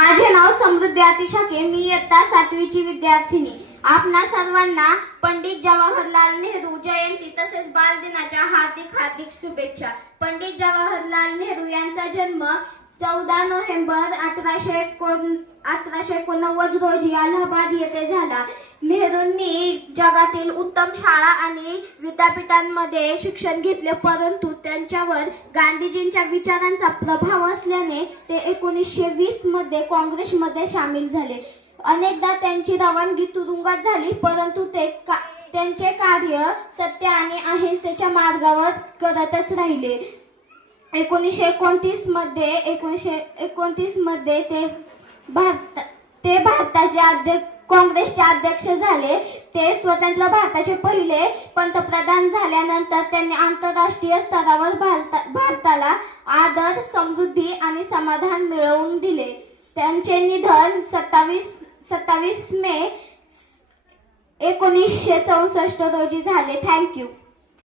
माझे नाव समृद्धी अतिशाके, मी इयत्ता 7वीची विद्यार्थिनी। आपणा सर्वांना पंडित जवाहरलाल नेहरू जयंती तसेच बाल दिनाच्या हार्दिक शुभेच्छा। पंडित जवाहरलाल नेहरू यांचा जन्म 14 नोव्हेंबर 1889 रोजी अलाहाबाद येथे झाला। नेहरूंनी जगातील उत्तम शाळा आणि विद्यापीठांमध्ये शिक्षण घेतले, परंतु त्यांच्यावर गांधीजींच्या विचारांचा प्रभाव असल्याने ते 1920 मध्ये काँग्रेसमध्ये सामील झाले। अनेकदा त्यांची रवानगी तुरुंगात झाली, परंतु त्यांचे कार्य सत्य आणि अहिंसेच्या मार्गावर करतच राहिले। 1929 मध्ये ते भारताचे काँग्रेसचे अध्यक्ष झाले। ते स्वतंत्र भारताचे पहिले पंतप्रधान झाल्यानंतर त्यांनी आंतरराष्ट्रीय स्तरावर भारताला आदर, समृद्धी आणि समाधान मिळवून दिले। त्यांचे निधन 27 मे 1964 रोजी झाले। थँक्यू।